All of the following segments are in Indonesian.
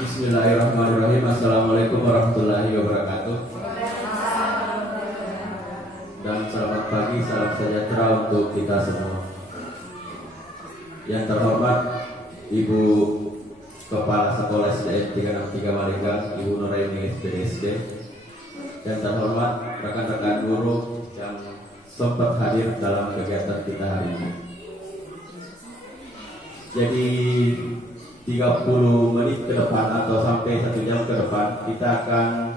Bismillahirrahmanirrahim. Assalamualaikum warahmatullahi wabarakatuh. Dan selamat pagi, salam sejahtera untuk kita semua. Yang terhormat Ibu Kepala Sekolah SDN 363 Maringgang, Ibu Nuraini SPDSD. Dan terhormat rekan-rekan guru yang sempat hadir dalam kegiatan kita hari ini. Jadi 30 menit ke depan atau sampai 1 jam ke depan kita akan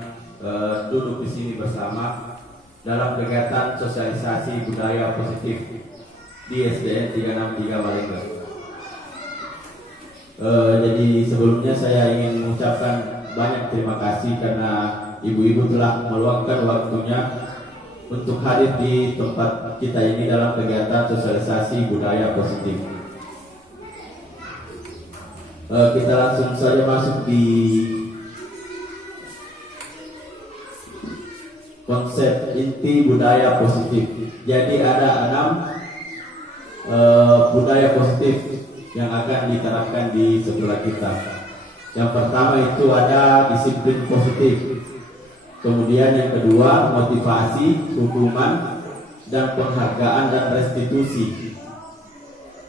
duduk di sini bersama dalam kegiatan sosialisasi budaya positif di SDN 363 Maringgang. Jadi sebelumnya saya ingin mengucapkan banyak terima kasih karena ibu-ibu telah meluangkan waktunya untuk hadir di tempat kita ini dalam kegiatan sosialisasi budaya positif. Kita langsung saja masuk di konsep inti budaya positif. Jadi ada 6 budaya positif yang akan diterapkan di sekolah kita. Yang pertama itu ada disiplin positif. Kemudian yang kedua motivasi, hukuman, dan penghargaan dan restitusi.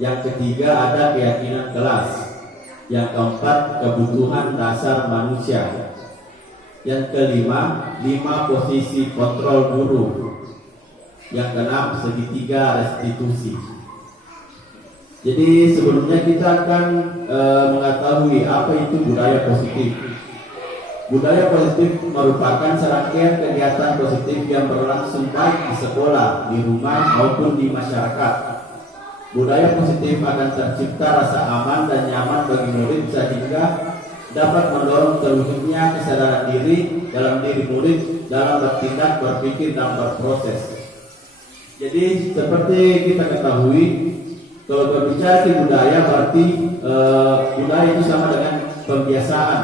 Yang ketiga ada keyakinan kelas. Yang keempat, kebutuhan dasar manusia. Yang kelima, 5 posisi kontrol guru. Yang keenam, segitiga restitusi. Jadi sebelumnya kita akan mengetahui apa itu budaya positif. Budaya positif merupakan serangkaian kegiatan positif yang berlangsung baik di sekolah, di rumah, maupun di masyarakat. Budaya positif akan tercipta rasa aman dan nyaman bagi murid sehingga dapat mendorong terwujudnya kesadaran diri dalam diri murid dalam bertindak, berpikir, dan berproses. Jadi seperti kita ketahui, kalau berbicara budaya berarti budaya itu sama dengan kebiasaan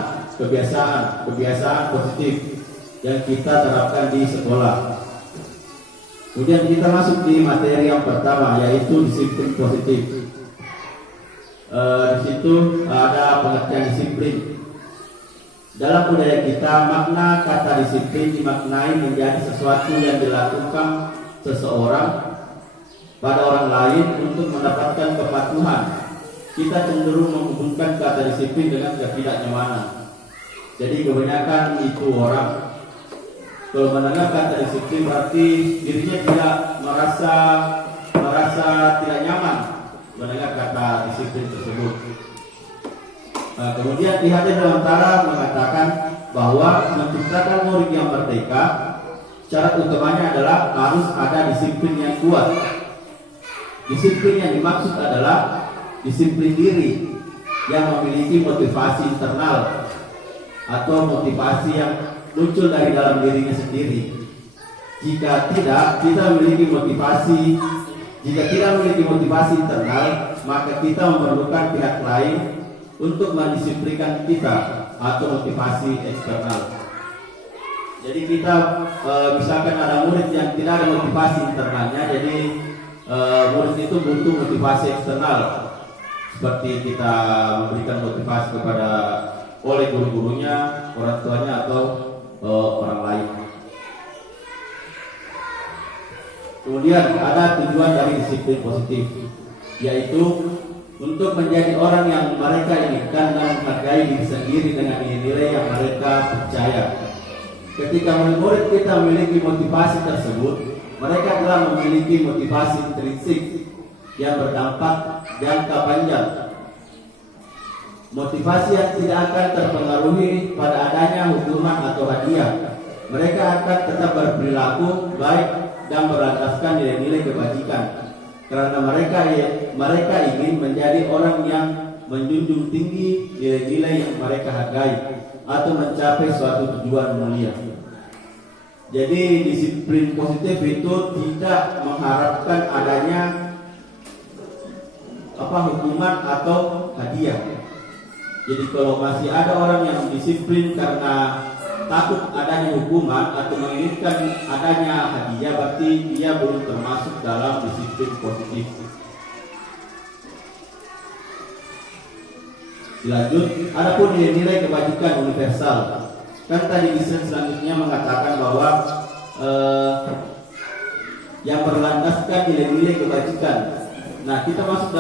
positif yang kita terapkan di sekolah. Kemudian kita masuk di materi yang pertama, yaitu disiplin positif. Di situ ada pengertian disiplin. Dalam budaya kita, makna kata disiplin dimaknai menjadi sesuatu yang dilakukan seseorang pada orang lain untuk mendapatkan kepatuhan. Kita cenderung menghubungkan kata disiplin dengan ketidaknyamanan. Jadi kebanyakan itu orang kalau mendengar kata disiplin berarti dirinya tidak merasa tidak nyaman mendengar kata disiplin tersebut. Kemudian Ki Hajar Dewantara mengatakan bahwa menciptakan murid yang merdeka, syarat utamanya adalah harus ada disiplin yang kuat. Disiplin yang dimaksud adalah disiplin diri yang memiliki motivasi internal atau motivasi yang muncul dari dalam dirinya sendiri. Jika tidak memiliki motivasi internal, maka kita memerlukan pihak lain untuk mendisiplinkan kita atau motivasi eksternal. Jadi kita misalkan ada murid yang tidak ada motivasi internalnya, jadi murid itu butuh motivasi eksternal, seperti kita memberikan motivasi kepada oleh guru-gurunya, orang tuanya, atau orang lain. Kemudian ada tujuan dari disiplin positif, yaitu untuk menjadi orang yang mereka inginkan dan menghargai diri sendiri dengan nilai yang mereka percaya. Ketika murid kita memiliki motivasi tersebut, mereka telah memiliki motivasi intrinsik yang berdampak jangka panjang. Motivasi yang tidak akan terpengaruhi pada adanya hukuman atau hadiah. Mereka akan tetap berperilaku baik dan berlandaskan nilai-nilai kebajikan, karena mereka ingin menjadi orang yang menjunjung tinggi nilai-nilai yang mereka hargai atau mencapai suatu tujuan mulia. Jadi disiplin positif itu tidak mengharapkan adanya hukuman atau hadiah. Jadi kalau masih ada orang yang disiplin karena takut adanya hukuman atau menginginkan adanya hadiah, berarti dia belum termasuk dalam disiplin positif. Dilanjut, adapun nilai-nilai kebajikan universal. Kan tadi di slide selanjutnya mengatakan bahwa yang berlandaskan nilai-nilai kebajikan. Nah, kita masuk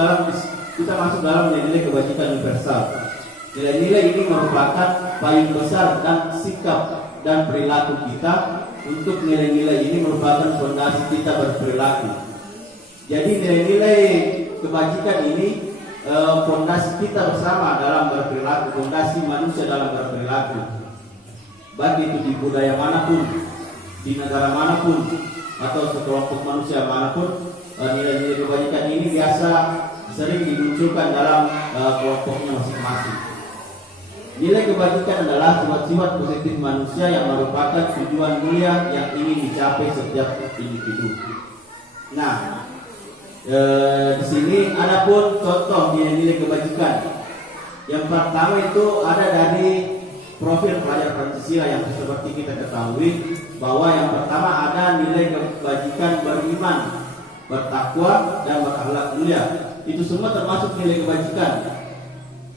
dalam nilai-nilai kebajikan universal. Nilai-nilai ini merupakan payung besar dan sikap dan perilaku kita. Untuk nilai-nilai ini merupakan fondasi kita berperilaku. Jadi nilai-nilai kebajikan ini fondasi kita bersama dalam berperilaku, fondasi manusia dalam berperilaku. Baik itu di budaya manapun, di negara manapun, atau sekelompok manusia manapun, nilai-nilai kebajikan ini biasa sering dimunculkan dalam kelompoknya masing-masing. Nilai kebajikan adalah sifat-sifat positif manusia yang merupakan tujuan mulia yang ingin dicapai setiap individu. Nah, di sini ada pun contoh nilai-nilai kebajikan. Yang pertama itu ada dari profil pelajar Pancasila yang seperti kita ketahui bahwa yang pertama ada nilai kebajikan beriman, bertakwa dan berakhlak mulia. Itu semua termasuk nilai kebajikan.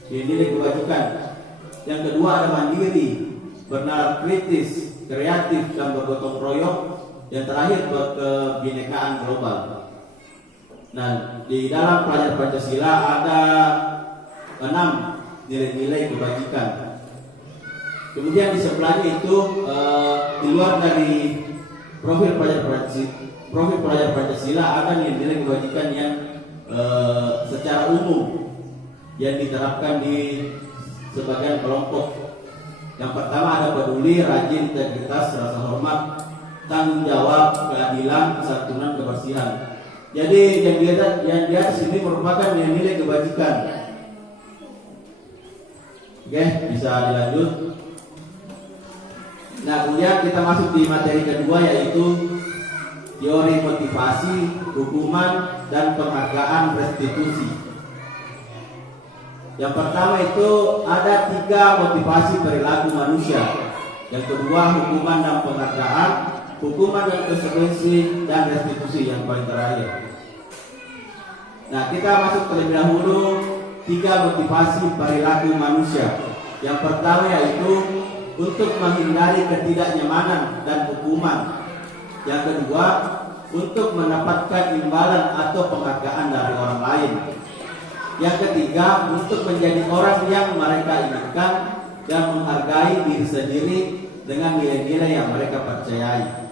Nilai kebajikan. Yang kedua ada mandiri, bernalar kritis, kreatif dan bergotong royong. Yang terakhir kebinekaan global. Nah, di dalam pelajar Pancasila ada 6 nilai-nilai kebajikan. Kemudian di sebelahnya itu di luar dari profil pelajar Pancasila ada nilai-nilai kebajikan yang secara umum yang diterapkan di sebagian kelompok. Yang pertama ada peduli, rajin, integritas, rasa hormat, tanggung jawab, keadilan, kesantunan, kebersihan. Jadi yang di atas ini merupakan nilai-nilai kebajikan. Oke, bisa dilanjut. Nah, kemudian kita masuk di materi kedua yaitu teori motivasi, hukuman, dan penghargaan restitusi. Yang pertama itu ada 3 motivasi perilaku manusia. Yang kedua hukuman dan penghargaan, hukuman dan konsekuensi, dan restitusi yang paling terakhir. Nah, kita masuk terlebih dahulu 3 motivasi perilaku manusia. Yang pertama yaitu untuk menghindari ketidaknyamanan dan hukuman. Yang kedua untuk mendapatkan imbalan atau penghargaan dari orang lain. Yang ketiga untuk menjadi orang yang mereka inginkan dan menghargai diri sendiri dengan nilai-nilai yang mereka percayai.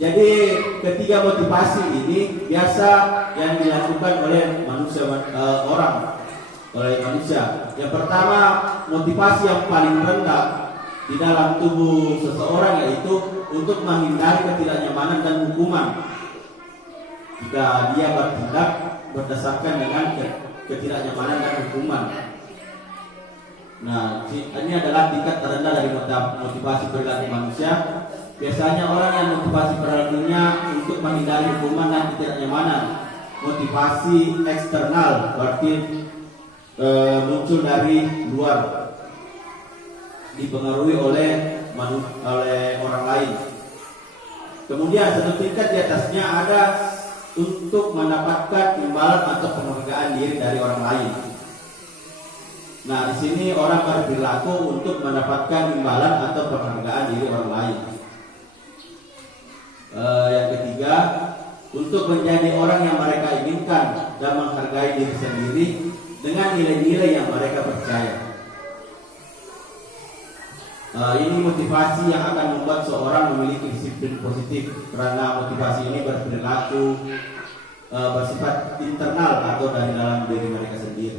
Jadi ketiga motivasi ini biasa yang dilakukan oleh manusia. Yang pertama, motivasi yang paling rendah di dalam tubuh seseorang yaitu untuk menghindari ketidaknyamanan dan hukuman. Jika dia bertindak berdasarkan dengan ketidaknyamanan dan hukuman. Nah, ini adalah tingkat terendah dari motivasi perilaku manusia. Biasanya orang yang motivasi perilakunya untuk menghindari hukuman dan ketidaknyamanan. Motivasi eksternal berarti muncul dari luar, dipengaruhi oleh orang lain. Kemudian satu tingkat di atasnya ada untuk mendapatkan imbalan atau penghargaan diri dari orang lain. Nah, di sini orang berperilaku untuk mendapatkan imbalan atau penghargaan diri orang lain. Yang ketiga, untuk menjadi orang yang mereka inginkan dan menghargai diri sendiri dengan nilai-nilai yang mereka percaya. Ini motivasi yang akan membuat seorang memiliki disiplin positif, karena motivasi ini berperilaku bersifat internal atau dari dalam diri mereka sendiri.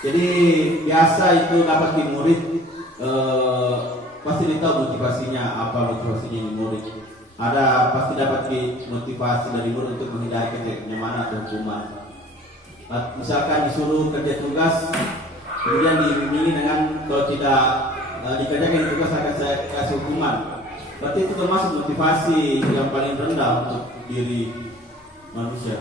Jadi biasa itu dapat di murid pasti ditahu motivasinya apa, motivasinya di murid. Ada pasti dapat motivasi dari murid untuk menghindari ketidaknyamanan atau hukuman. Misalkan disuruh kerja tugas, kemudian diiming-imingi dengan kalau tidak dikerjakan tugas akan saya kasih hukuman. Berarti itu termasuk motivasi yang paling rendah untuk diri manusia.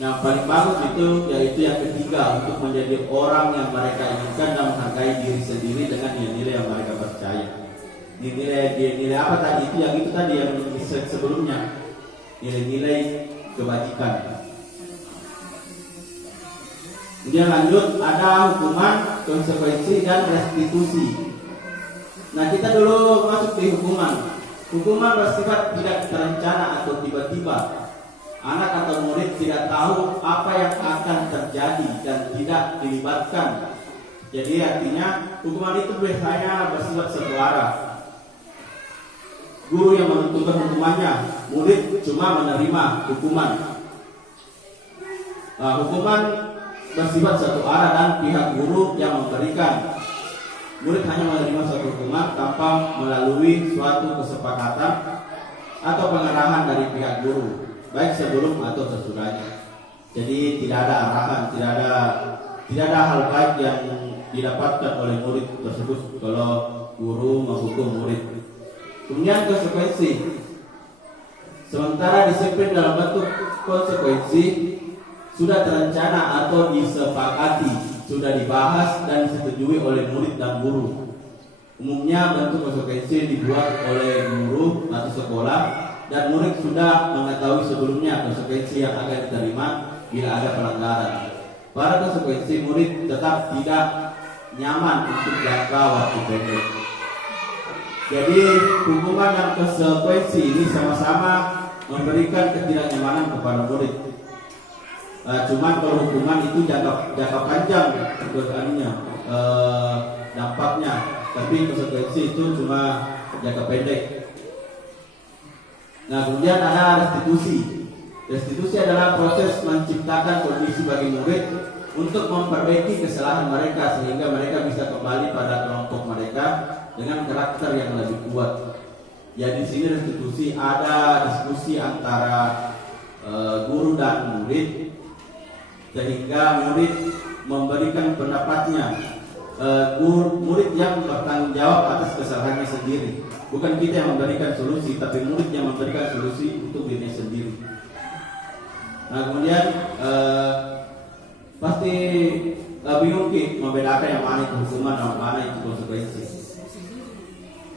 Yang paling bagus itu yaitu yang ketiga, untuk menjadi orang yang mereka inginkan dan menghargai diri sendiri dengan nilai-nilai yang mereka percaya. Nilai apa tadi? Itu yang tadi yang sebelumnya, nilai-nilai kebajikan. Kemudian lanjut ada hukuman, konsekuensi, dan restitusi. Nah, kita dulu masuk di hukuman. Hukuman bersifat tidak terencana atau tiba-tiba. Anak atau murid tidak tahu apa yang akan terjadi dan tidak dilibatkan. Jadi artinya hukuman itu biasanya bersifat satu arah. Guru yang menentukan hukumannya, murid cuma menerima hukuman. Hukuman bersifat satu arah dan pihak guru yang memberikan. Murid hanya menerima suatu hukuman tanpa melalui suatu kesepakatan atau pengarahan dari pihak guru, baik sebelum atau sesudahnya. Jadi tidak ada arahan, tidak ada hal baik yang didapatkan oleh murid tersebut kalau guru menghukum murid. Kemudian konsekuensi. Sementara disiplin dalam bentuk konsekuensi sudah terencana atau disepakati, sudah dibahas dan disetujui oleh murid dan guru. Umumnya bentuk konsekuensi dibuat oleh guru atau sekolah dan murid sudah mengetahui sebelumnya konsekuensi yang akan diterima bila ada pelanggaran. Pada konsekuensi murid tetap tidak nyaman untuk jangka waktu pendek. Jadi hukuman dan konsekuensi ini sama-sama memberikan ketidaknyamanan kepada murid. Cuman kalau hukuman itu jangka panjang dampaknya, tapi konsekuensi itu cuma jangka pendek. Nah, kemudian ada restitusi. Restitusi adalah proses menciptakan kondisi bagi murid untuk memperbaiki kesalahan mereka sehingga mereka bisa kembali pada kelompok mereka dengan karakter yang lebih kuat. Ya, di sini restitusi ada diskusi antara guru dan murid, sehingga murid memberikan pendapatnya. Murid yang bertanggung jawab atas kesalahannya sendiri, bukan kita yang memberikan solusi, tapi murid yang memberikan solusi untuk dirinya sendiri. Nah, kemudian pasti bingung membedakan yang mana itu hukuman dan mana itu konsekuensi.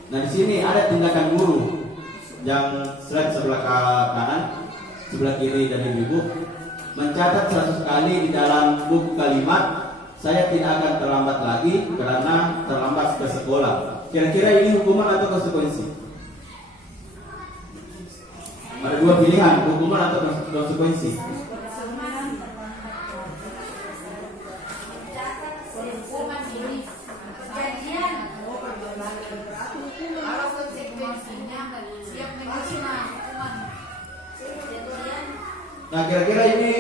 Nah, di sini ada tindakan guru yang slide sebelah kanan, sebelah kiri dari ibu, mencatat 100 kali di dalam buku kalimat, saya tidak akan terlambat lagi karena terlambat ke sekolah. Kira-kira ini hukuman atau konsekuensi? Ada dua pilihan, hukuman atau konsekuensi. Nah, kira-kira ini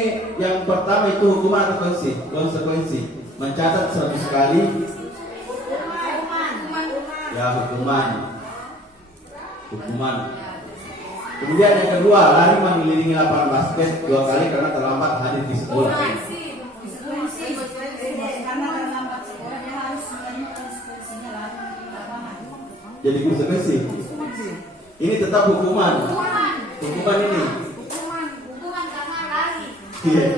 yang pertama itu hukuman atau konsekuensi? Mencatat 100 kali. Ya, hukuman. Kemudian yang kedua, lari mengelilingi lapangan basket 2 kali karena terlambat hadir di sekolah. Jadi konsekuensi. Ini tetap hukuman. Hukuman ini. Iya.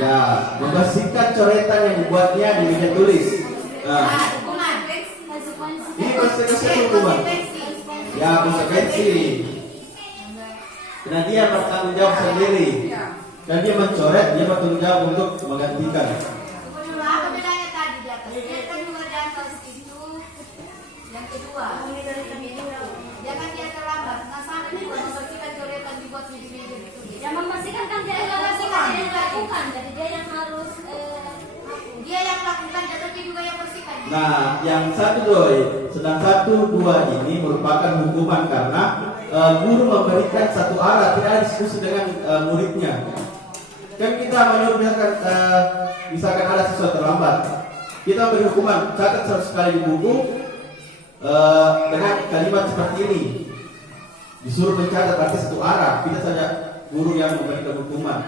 Ya, membersihkan coretan yang dibuatnya di meja tulis. Nah, ini konsekuensi hukuman. Ya, konsekuensi. Karena dia bertanggung jawab sendiri. Dan dia mencoret, dia bertanggung jawab untuk menggantikan. Apa bedanya tadi di atas? Kan juga di atas itu. Yang kedua, jangan dia terlambat. Nah, sampai juga membersihkan coretan dibuat di meja itu. Yang membersihkan kan dia yang lakukan, jadi dia yang harus dia yang lakukan, tapi juga yang bersihkan. Nah, yang sedang 1, 2 ini merupakan hukuman karena guru memberikan satu arah, tidak ada diskusi dengan muridnya. Kan kita menyuruh misalkan ada siswa terlambat, kita beri hukuman, catat 100 kali di buku dengan kalimat seperti ini. Disuruh mencatat berarti satu arah, kita saja guru yang memberikan hukuman.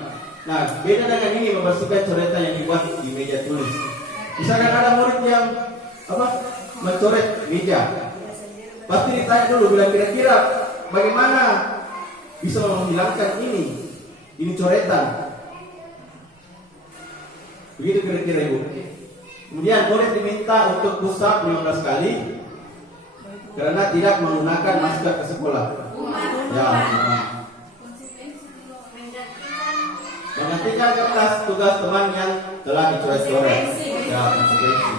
Nah, beda dengan ini membersihkan coretan yang dibuat di meja tulis. Misalkan ada murid yang mencoret meja, pasti ditanya dulu, bilang kira-kira bagaimana bisa menghilangkan ini coretan. Begitu kira-kira ibu. Kemudian murid diminta untuk push up 15 kali karena tidak menggunakan masker ke sekolah. Ya, Ketika kertas tugas teman yang telah dicoret-coret, ya konsekuensi.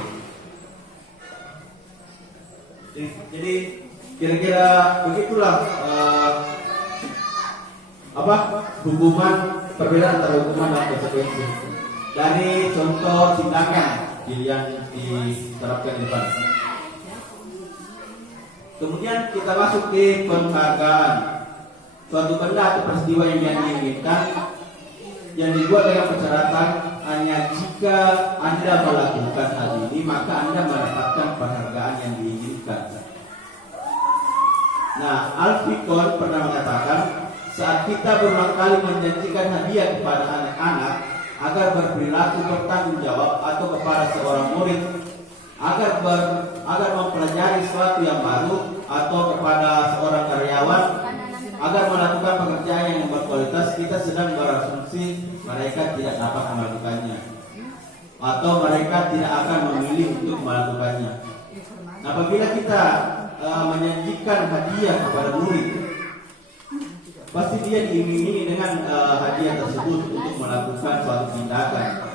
Jadi kira-kira begitulah hubungan perbedaan antara hukuman dan konsekuensi dari contoh tindakan yang diterapkan di depan. Kemudian kita masuk ke penghargaan. Suatu benda atau peristiwa yang diinginkan yang dibuat dengan persyaratan hanya jika Anda melakukan hal ini maka Anda mendapatkan penghargaan yang diinginkan. Nah, Alfikon pernah mengatakan saat kita berulang kali menjanjikan hadiah kepada anak-anak agar berperilaku bertanggung jawab atau kepada seorang murid agar mempelajari sesuatu yang baru atau kepada seorang karyawan agar melakukan pekerjaan yang berkualitas, kita sedang berasumsi mereka tidak dapat melakukannya atau mereka tidak akan memilih untuk melakukannya. Nah, apabila kita menjanjikan hadiah kepada murid, pasti dia diiming-imingi dengan hadiah tersebut untuk melakukan suatu tindakan.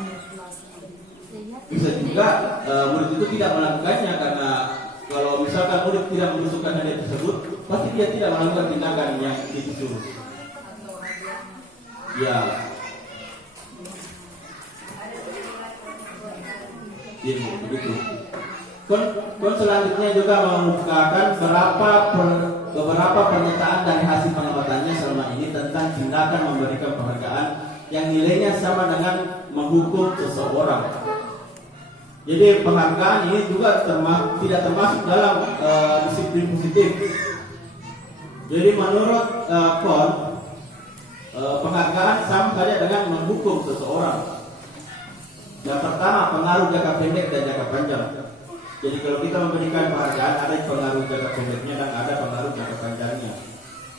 Bisa juga murid itu tidak melakukannya karena kalau misalkan murid tidak menunjukkan hadiah tersebut, pasti dia tidak melakukan tindakan yang disuruh. Ya. Jadi begitu. Kon selanjutnya juga mengemukakan beberapa pernyataan dari hasil pengamatannya selama ini tentang tindakan memberikan penghargaan yang nilainya sama dengan menghukum seseorang. Jadi penghargaan ini juga tidak termasuk dalam disiplin positif. Jadi menurut Kon, penghargaan sama saja dengan menghukum seseorang. Yang pertama, pengaruh jangka pendek dan jangka panjang. Jadi kalau kita memberikan penghargaan, ada pengaruh jangka pendeknya dan ada pengaruh jangka panjangnya.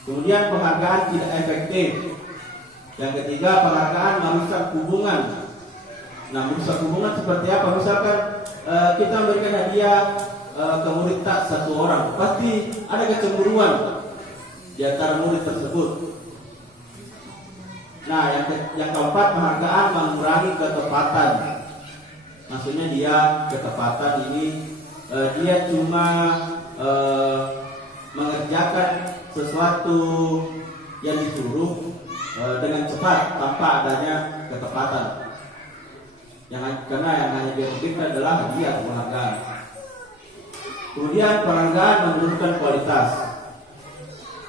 Kemudian penghargaan tidak efektif. Yang ketiga, penghargaan merusak hubungan. Nah, merusak hubungan seperti apa? Misalkan kita memberikan hadiah ke murid tak satu orang, pasti ada kecemburuan di antara murid tersebut. Nah, yang keempat, penghargaan mengurangi ketepatan. Maksudnya dia ketepatan ini dia cuma mengerjakan sesuatu yang disuruh dengan cepat tanpa adanya ketepatan. Karena yang hanya diinginkan adalah hadiah penghargaan. Kemudian penghargaan menurunkan kualitas.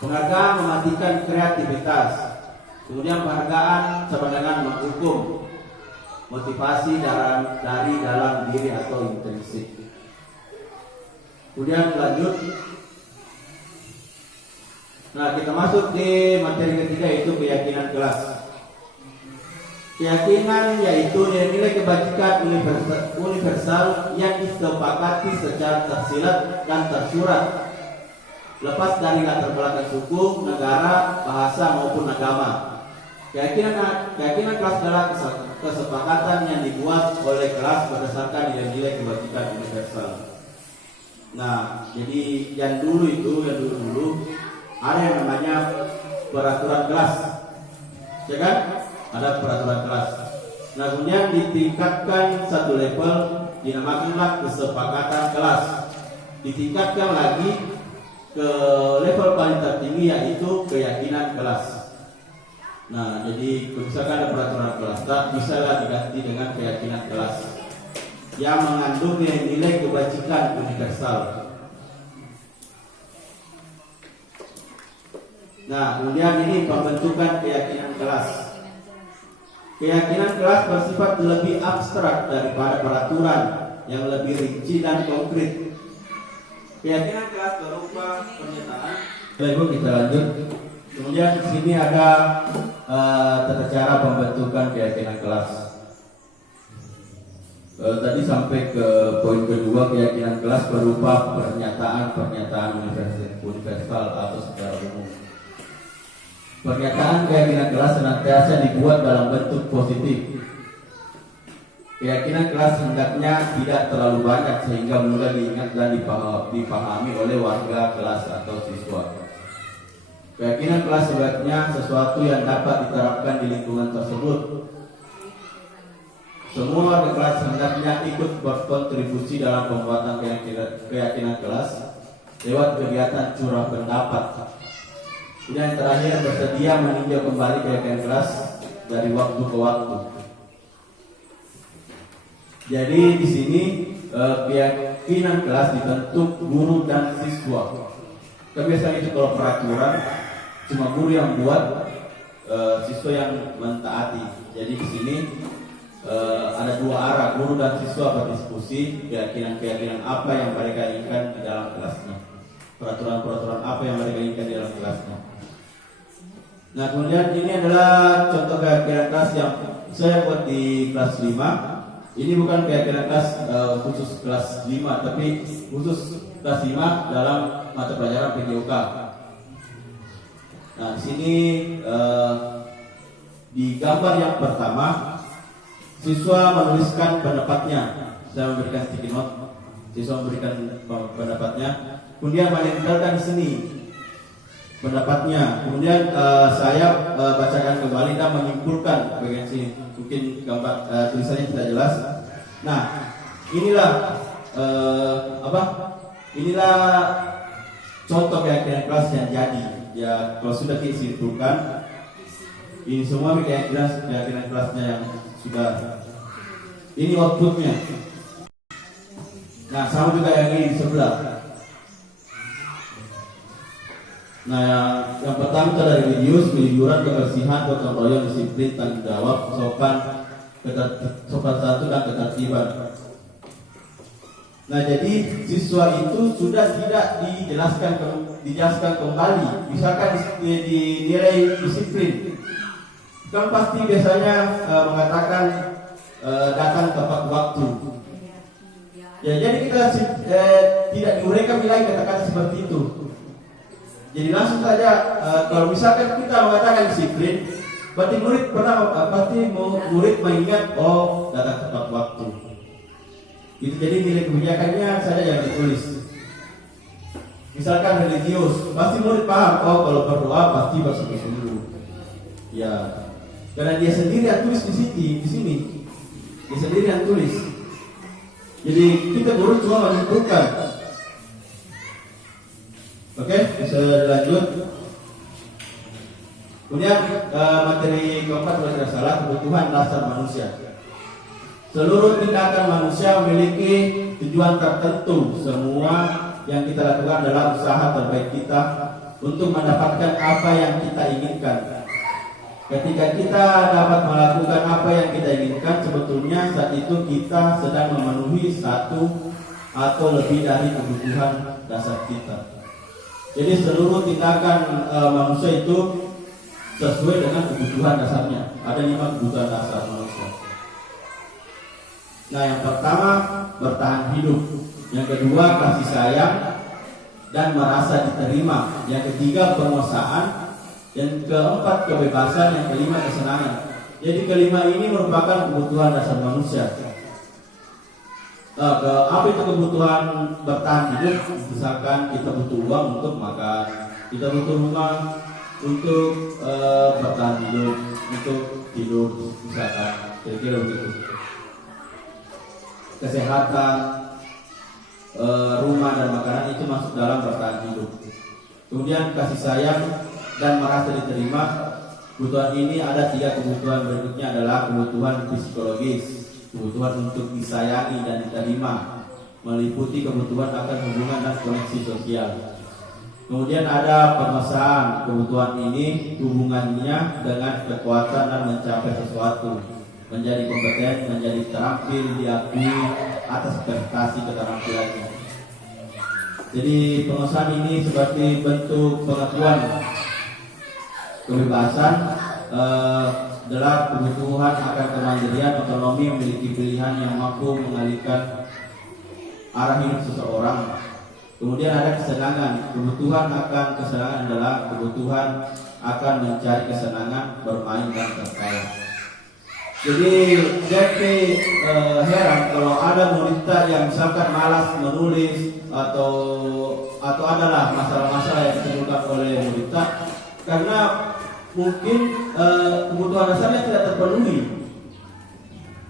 Penghargaan mematikan kreativitas. Kemudian penghargaan sama dengan menghukum motivasi dari dalam diri atau intrinsik. Kemudian lanjut. Nah, kita masuk di materi ketiga, yaitu keyakinan kelas. Keyakinan yaitu nilai kebajikan universal yang disepakati secara tersirat dan tersurat, lepas dari latar belakang suku, negara, bahasa maupun agama. Keyakinan kelas adalah kesepakatan yang dibuat oleh kelas berdasarkan nilai-nilai kebajikan universal. Nah, jadi yang dulu ada yang namanya peraturan kelas, ya kan? Ada peraturan kelas. Nah, kemudian ditingkatkan satu level, dinamakanlah kesepakatan kelas. Ditingkatkan lagi ke level paling tertinggi, yaitu keyakinan kelas. Nah, jadi misalkan ada peraturan kelas, tak bisa diganti dengan keyakinan kelas yang mengandung nilai kebajikan universal. Nah, kemudian ini pembentukan keyakinan kelas. Keyakinan kelas bersifat lebih abstrak daripada peraturan yang lebih rinci dan konkret. Keyakinan kelas berupa pernyataan. Baik, kita lanjut. Kemudian di sini ada tata cara pembentukan keyakinan kelas. Tadi sampai ke poin kedua, keyakinan kelas berupa pernyataan universal atau secara umum. Pernyataan keyakinan kelas senantiasa dibuat dalam bentuk positif. Keyakinan kelas hendaknya tidak terlalu banyak sehingga mudah diingat dan dipahami oleh warga kelas atau siswa. Keyakinan kelas sebaiknya sesuatu yang dapat diterapkan di lingkungan tersebut. Semua warga kelas hendaknya ikut berkontribusi dalam pembuatan keyakinan kelas lewat kegiatan curah pendapat. Dan yang terakhir, bersedia meninjau kembali keyakinan kelas dari waktu ke waktu. Jadi di sini keyakinan kelas dibentuk guru dan siswa. Kebiasaan itu kalau peraturan cuma guru yang buat, siswa yang mentaati. Jadi di sini ada dua arah, guru dan siswa berdiskusi keyakinan-keyakinan apa yang mereka inginkan di dalam kelasnya, peraturan-peraturan apa yang mereka inginkan di dalam kelasnya. Nah, kemudian ini adalah contoh keyakinan kelas yang saya buat di kelas 5. Ini bukan keyakinan kelas khusus kelas 5, tapi khusus kelas 5 dalam mata pelajaran PGOK. Nah, di sini di gambar yang pertama, siswa menuliskan pendapatnya. Saya memberikan sticky note. Siswa memberikan pendapatnya. Kemudian menempelkan di sini pendapatnya. Kemudian saya bacakan kembali dan menyimpulkan bagian sini. Mungkin gambar tulisannya tidak jelas. Nah, inilah inilah contoh keyakinan kelas yang jadi. Ya, kalau sudah disimpulkan, ini semua keyakinan kelasnya yang sudah. Ini outputnya. Nah, sama juga yang ini di sebelah. Nah, yang pertama itu dari Lidius, kejujuran, kebersihan, gotong royong, disiplin, tanggung jawab, sopan satu dan ketertiban. Nah, jadi siswa itu sudah tidak dijelaskan kembali. Misalkan dinilai disiplin, kan pasti biasanya mengatakan datang tepat waktu. Ya, jadi kita tidak diuraikan nilai kata-kata seperti itu. Jadi langsung saja kalau misalkan kita mengatakan disiplin, berarti murid mengingat datang tepat waktu. Itu jadi nilai kebijakannya saja yang ditulis. Misalkan religius, pasti murid paham kalau berdoa pasti bersungguh-sungguh. Ya, karena dia sendiri yang tulis di sini. Dia sendiri yang tulis. Jadi kita guru cuma menyimpulkan. Oke, bisa lanjut. Kemudian materi keempat kalau tidak salah, kebutuhan dasar manusia. Seluruh tindakan manusia memiliki tujuan tertentu. Semua yang kita lakukan adalah usaha terbaik kita untuk mendapatkan apa yang kita inginkan. Ketika kita dapat melakukan apa yang kita inginkan, sebetulnya saat itu kita sedang memenuhi satu atau lebih dari kebutuhan dasar kita. Jadi seluruh tindakan manusia itu sesuai dengan kebutuhan dasarnya. Ada 5 kebutuhan dasar manusia. Nah, yang pertama bertahan hidup, yang kedua kasih sayang dan merasa diterima, yang ketiga penguasaan, yang keempat kebebasan, yang kelima kesenangan. Jadi kelima ini merupakan kebutuhan dasar manusia. Apa itu kebutuhan bertahan hidup? Misalkan kita butuh uang untuk makan, kita butuh rumah untuk bertahan hidup, untuk tidur, misalkan kira-kira begitu. Kesehatan, rumah dan makanan itu masuk dalam bertahan hidup. Kemudian kasih sayang dan merasa diterima. Kebutuhan ini ada 3 kebutuhan berikutnya adalah kebutuhan psikologis, kebutuhan untuk disayangi dan diterima, meliputi kebutuhan akan hubungan dan koneksi sosial. Kemudian ada penguasaan. Kebutuhan ini hubungannya dengan kekuatan dan mencapai sesuatu, menjadi kompeten, menjadi terampil, diakui atas prestasi keterampilannya. Jadi penguasaan ini seperti bentuk pengakuan. Kebebasan adalah kebutuhan akan kemandirian, otonomi, memiliki pilihan yang mampu mengalihkan arah hidup seseorang. Kemudian ada kesenangan. Kebutuhan akan kesenangan adalah kebutuhan akan mencari kesenangan, bermain dan tertawa. Jadi saya heran kalau ada murid yang misalkan malas menulis atau adalah masalah-masalah yang ditemukan oleh murid karena mungkin kebutuhan dasarnya tidak terpenuhi.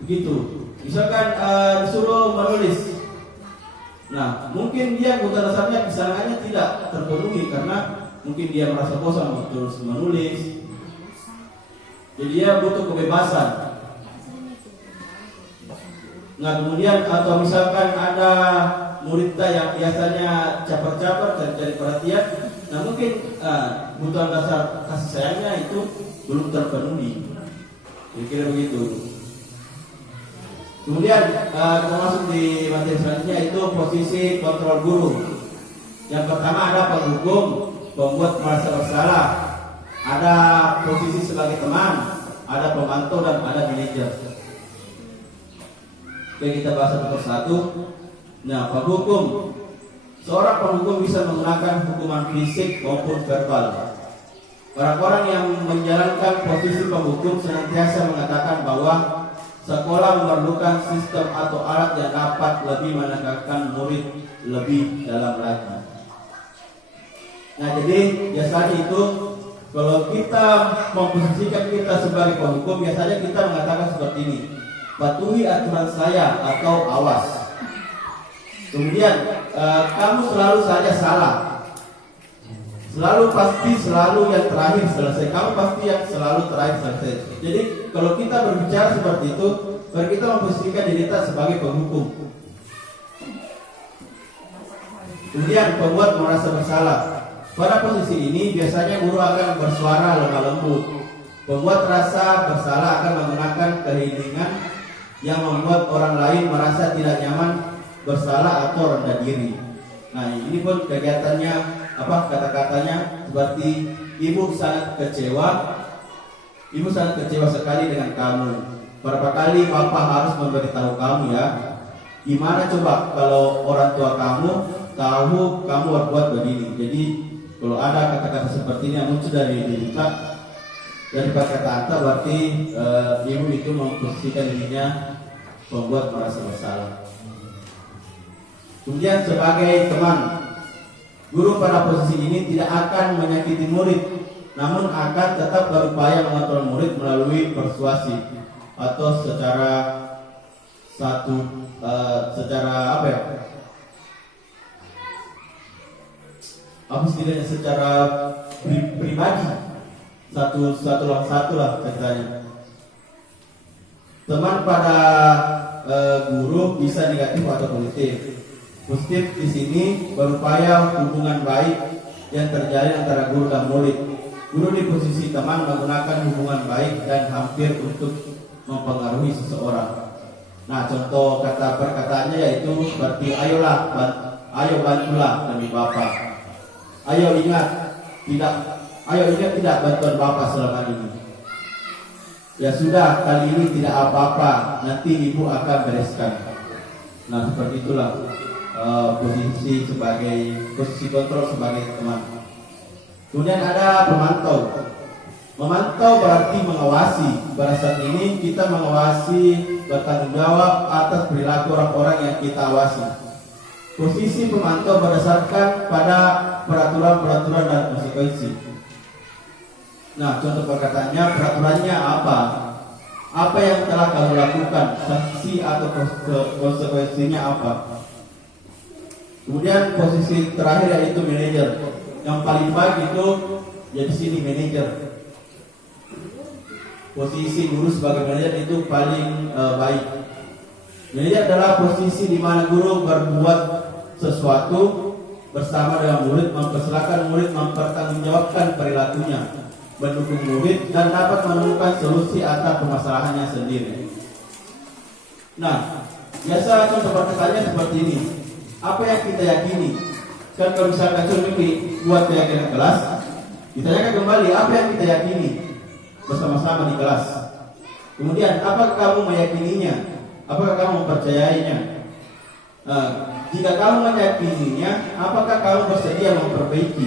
Begitu. Misalkan disuruh menulis. Nah, mungkin dia kebutuhan dasarnya kesenangannya tidak terpenuhi karena mungkin dia merasa bosan terus menulis. Jadi dia butuh kebebasan. Nah, kemudian atau misalkan ada muridnya yang biasanya caper-caper dan cari perhatian, nah mungkin kebutuhan dasar kasih sayangnya itu belum terpenuhi. Kira-kira begitu. Kemudian kita masuk di materi selanjutnya, itu posisi kontrol guru. Yang pertama ada penghukum, pembuat merasa bersalah. Ada posisi sebagai teman, ada pemantau dan ada manajer. Oke, kita bahas satu persatu. Nah, penghukum. Seorang penghukum bisa menggunakan hukuman fisik maupun verbal. Orang-orang yang menjalankan posisi penghukum senantiasa mengatakan bahwa sekolah memerlukan sistem atau alat yang dapat lebih menegakkan murid lebih dalam lagi. Nah, jadi biasanya itu kalau kita memposisikan kita sebagai penghukum, biasanya kita mengatakan seperti ini: patuhi aturan saya atau awas. Kemudian kamu selalu saja salah. Selalu yang terakhir selesai. Kamu pasti yang selalu terakhir selesai. Jadi kalau kita berbicara seperti itu, mari kita memposisikan diri kita sebagai penghukum. Kemudian pembuat merasa bersalah. Pada posisi ini biasanya guru akan bersuara lemah lembut. Pembuat rasa bersalah akan menggunakan keheningan yang membuat orang lain merasa tidak nyaman, bersalah atau rendah diri. Nah, ini pun kegiatannya kata-katanya seperti ibu sangat kecewa sekali dengan kamu. Berapa kali bapak harus memberitahu kamu ya? Gimana coba kalau orang tua kamu tahu kamu berbuat begini? Jadi kalau ada kata-kata seperti ini yang muncul dari diri kita, dari kata-kata, berarti ibu itu memposisikan dirinya membuat merasa bersalah. Kemudian sebagai teman, guru pada posisi ini tidak akan menyakiti murid, namun akan tetap berupaya mengontrol murid melalui persuasi atau secara secara pribadi, satu lah ceritanya. Teman pada guru bisa negatif atau positif. Positif di sini berupaya hubungan baik yang terjalin antara guru dan murid. Guru di posisi teman menggunakan hubungan baik dan hampir untuk mempengaruhi seseorang. Nah, contoh kata perkataannya yaitu seperti ayo bantulah demi Bapak. Ayo ingat tidak bantuan Bapak selama ini. Ya sudah, kali ini tidak apa-apa, nanti ibu akan bereskan. Nah, seperti itulah posisi kontrol sebagai teman. Kemudian ada pemantau. Memantau berarti mengawasi. Pada saat ini kita mengawasi, bertanggung jawab atas perilaku orang-orang yang kita awasi. Posisi pemantau berdasarkan pada peraturan-peraturan dan konsekuensi. Nah, contoh perkataannya, peraturannya apa? Apa yang telah kamu lakukan? Sanksi atau konsekuensinya apa? Kemudian posisi terakhir yaitu manajer. Yang paling baik itu ya di sini manajer. Posisi guru sebagai manajer itu paling baik. Manajer adalah posisi di mana guru berbuat sesuatu bersama dengan murid, mempersilahkan murid mempertanggungjawabkan perilakunya, mendukung murid dan dapat menemukan solusi atas permasalahannya sendiri. Nah, biasa contoh perkataannya seperti ini. Apa yang kita yakini? Kan kalau misalkan contoh buat keyakinan kelas, ditanyakan kembali apa yang kita yakini bersama-sama di kelas. Kemudian apakah kamu meyakininya? Apakah kamu mempercayainya? Jika kamu meyakininya, apakah kamu bersedia memperbaiki?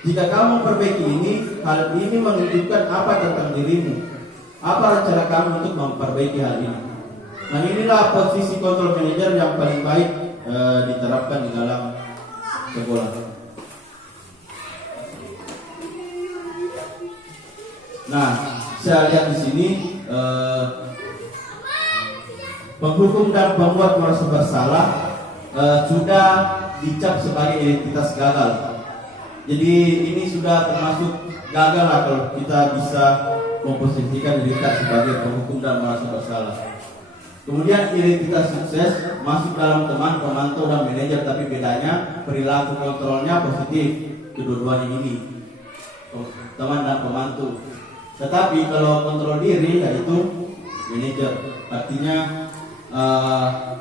Jika kamu memperbaiki ini, hal ini menunjukkan apa tentang dirimu? Apa rencana kamu untuk memperbaiki hal ini? Nah, inilah posisi kontrol manajer yang paling baik diterapkan di dalam sekolah. Nah, saya lihat di sini Penghukum dan pembuat merasa bersalah sudah dicap sebagai identitas gagal. Jadi ini sudah termasuk gagal lah kalau kita bisa memposisikan identitas sebagai penghukum dan merasa bersalah. Kemudian identitas sukses masuk dalam teman, pemantau, dan manajer, tapi bedanya perilaku kontrolnya positif kedua-duanya ini, teman dan pemantau. Tetapi kalau kontrol diri yaitu manajer, artinya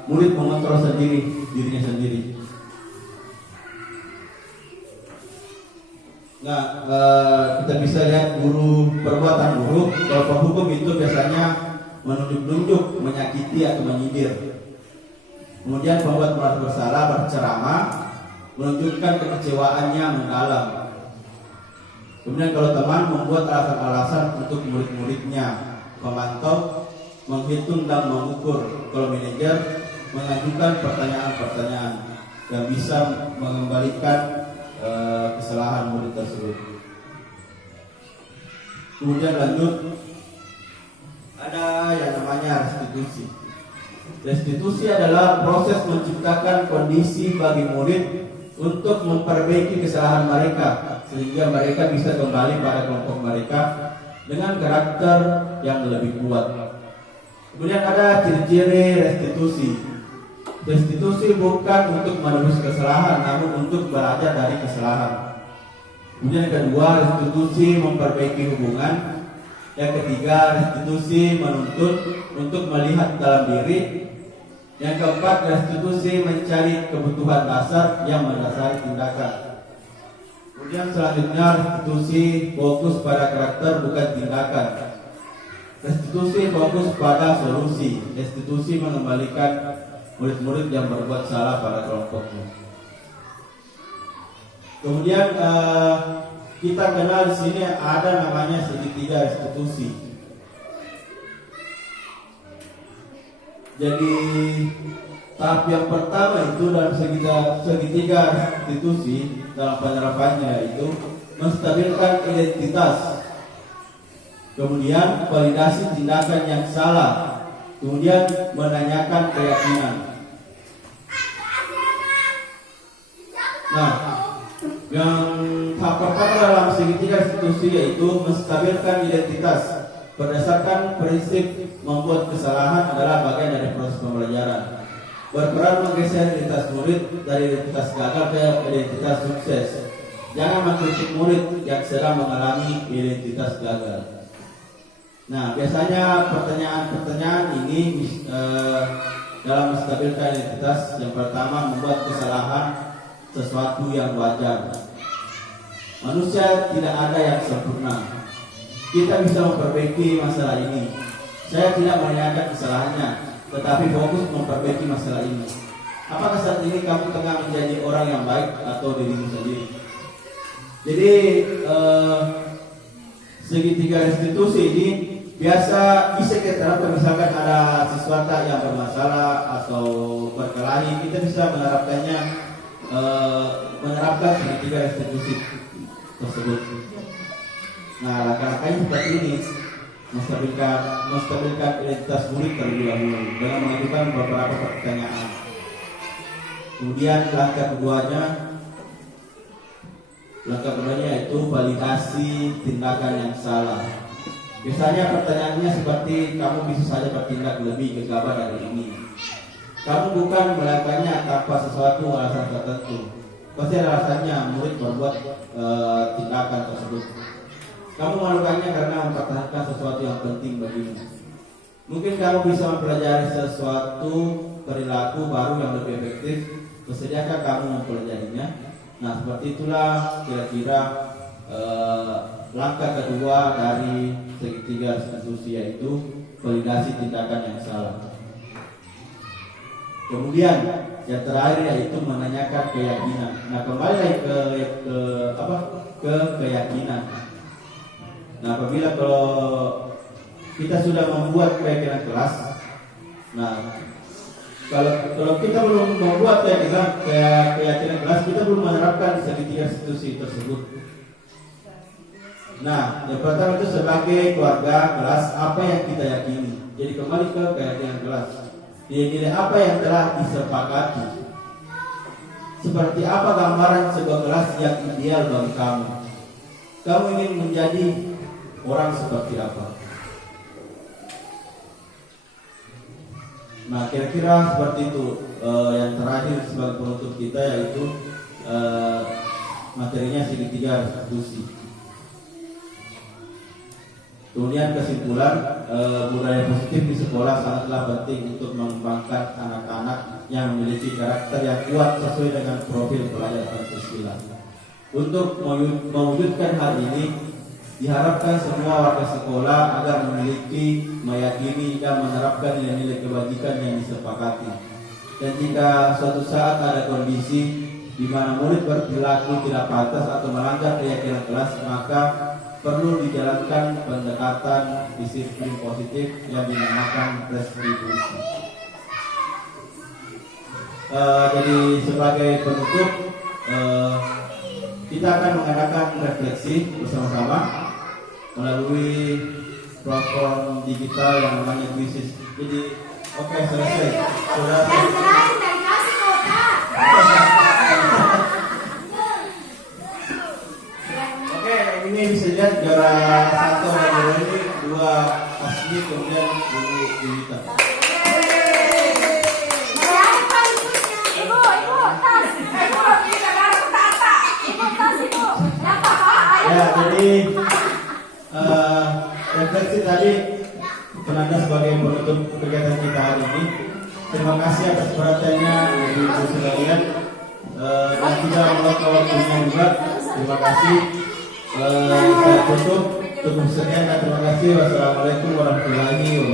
murid mengontrol sendiri dirinya sendiri. Nah, kita bisa lihat guru perbuatan buruk. Kalau penghukum itu biasanya menunjuk-nunjuk, menyakiti atau menyindir. Kemudian pembuat merasa bersalah berceramah, menunjukkan kekecewaannya mendalam. Kemudian kalau teman membuat alasan-alasan untuk murid-muridnya. Pemantau menghitung dan mengukur. Kalau manajer mengajukan pertanyaan-pertanyaan yang bisa mengembalikan kesalahan murid tersebut. Kemudian lanjut, ada yang namanya restitusi. Restitusi adalah proses menciptakan kondisi bagi murid untuk memperbaiki kesalahan mereka sehingga mereka bisa kembali pada kelompok mereka dengan karakter yang lebih kuat. Kemudian ada ciri-ciri restitusi. Restitusi bukan untuk menebus kesalahan, namun untuk belajar dari kesalahan. Kemudian yang kedua, restitusi memperbaiki hubungan. Yang ketiga, restitusi menuntut untuk melihat dalam diri. Yang keempat, restitusi mencari kebutuhan dasar yang mendasari tindakan. Kemudian selanjutnya, restitusi fokus pada karakter bukan tindakan. Restitusi fokus pada solusi. Restitusi mengembalikan murid-murid yang berbuat salah pada kelompoknya. Kemudian kita kenal di sini ada namanya segitiga restitusi. Jadi tahap yang pertama itu dalam segitiga restitusi dalam penerapannya itu menstabilkan identitas. Kemudian validasi tindakan yang salah. Kemudian menanyakan keyakinan. Nah, yang tahap pertama dalam segitiga restitusi yaitu menstabilkan identitas. Berdasarkan prinsip membuat kesalahan adalah bagian dari proses pembelajaran. Berperan menggeser identitas murid dari identitas gagal ke identitas sukses. Jangan mengkritik murid yang sedang mengalami identitas gagal. Nah, biasanya pertanyaan-pertanyaan ini dalam menstabilkan identitas, yang pertama membuat kesalahan sesuatu yang wajar. Manusia tidak ada yang sempurna. Kita bisa memperbaiki masalah ini. Saya tidak menanyakan kesalahannya, tetapi fokus memperbaiki masalah ini. Apakah saat ini kamu tengah menjadi orang yang baik atau dirimu sendiri? Jadi segitiga restitusi ini biasa bisa kita terapkan. Misalkan ada sesuatu yang bermasalah atau berkelahi, kita bisa menerapkan segitiga restitusi tersebut. Nah, langkah-langkahnya seperti ini: menstabilkan identitas murid terlebih dahulu dengan mengajukan beberapa pertanyaan. Kemudian langkah keduanya yaitu validasi tindakan yang salah. Biasanya pertanyaannya seperti, kamu bisa saja bertindak lebih gegabah dari ini. Kamu bukan melakukannya tanpa sesuatu alasan tertentu. Pasti ada alasannya murid berbuat tindakan tersebut. Kamu melakukannya karena mempertahankan sesuatu yang penting bagimu. Mungkin kamu bisa mempelajari sesuatu perilaku baru yang lebih efektif. Bersediakah kamu mempelajarinya? Nah, seperti itulah kira-kira langkah kedua dari segitiga restitusi, yaitu validasi tindakan yang salah. Kemudian yang terakhir yaitu menanyakan keyakinan. Nah, kembali lagi ke keyakinan. Nah, apabila kalau kita sudah membuat keyakinan kelas, nah kalau kita belum membuat keyakinan kelas, kita belum menerapkan segitiga restitusi tersebut. Nah, yang pertama itu sebagai keluarga kelas, apa yang kita yakini. Jadi kembali ke keyakinan kelas. nilai-nilai apa yang telah disepakati. Seperti apa gambaran sebuah kelas yang ideal bagi kamu? Kamu ingin menjadi orang seperti apa? Nah, kira-kira seperti itu. Yang terakhir sebagai penutup kita yaitu materinya segitiga restitusi. Kemudian kesimpulan, budaya positif di sekolah sangatlah penting untuk mengembangkan anak-anak yang memiliki karakter yang kuat sesuai dengan profil pelajar Pancasila. Untuk mewujudkan hal ini, diharapkan semua warga sekolah agar meyakini dan menerapkan nilai-nilai kebajikan yang disepakati. Dan jika suatu saat ada kondisi di mana murid berperilaku tidak pantas atau melanggar keyakinan kelas, maka perlu dijalankan pendekatan disiplin positif yang dinamakan restitusi. Jadi sebagai penutup, kita akan mengadakan refleksi bersama-sama melalui platform digital yang namanya Twisis. Jadi, oke, selesai. Sudah. Yang terakhir dari kasih kota. Oke, ini bisa dilihat juara satu ada ini, dua asli, kemudian dulu Yulita. Ya, jadi refleksi tadi penanda sebagai penutup kegiatan kita hari ini. Terima kasih atas perhatiannya ibu-ibu sekalian dan tidak melewatkan waktunya juga. Terima kasih. Saya tutup sekian dan terima kasih. Wassalamualaikum warahmatullahi wabarakatuh.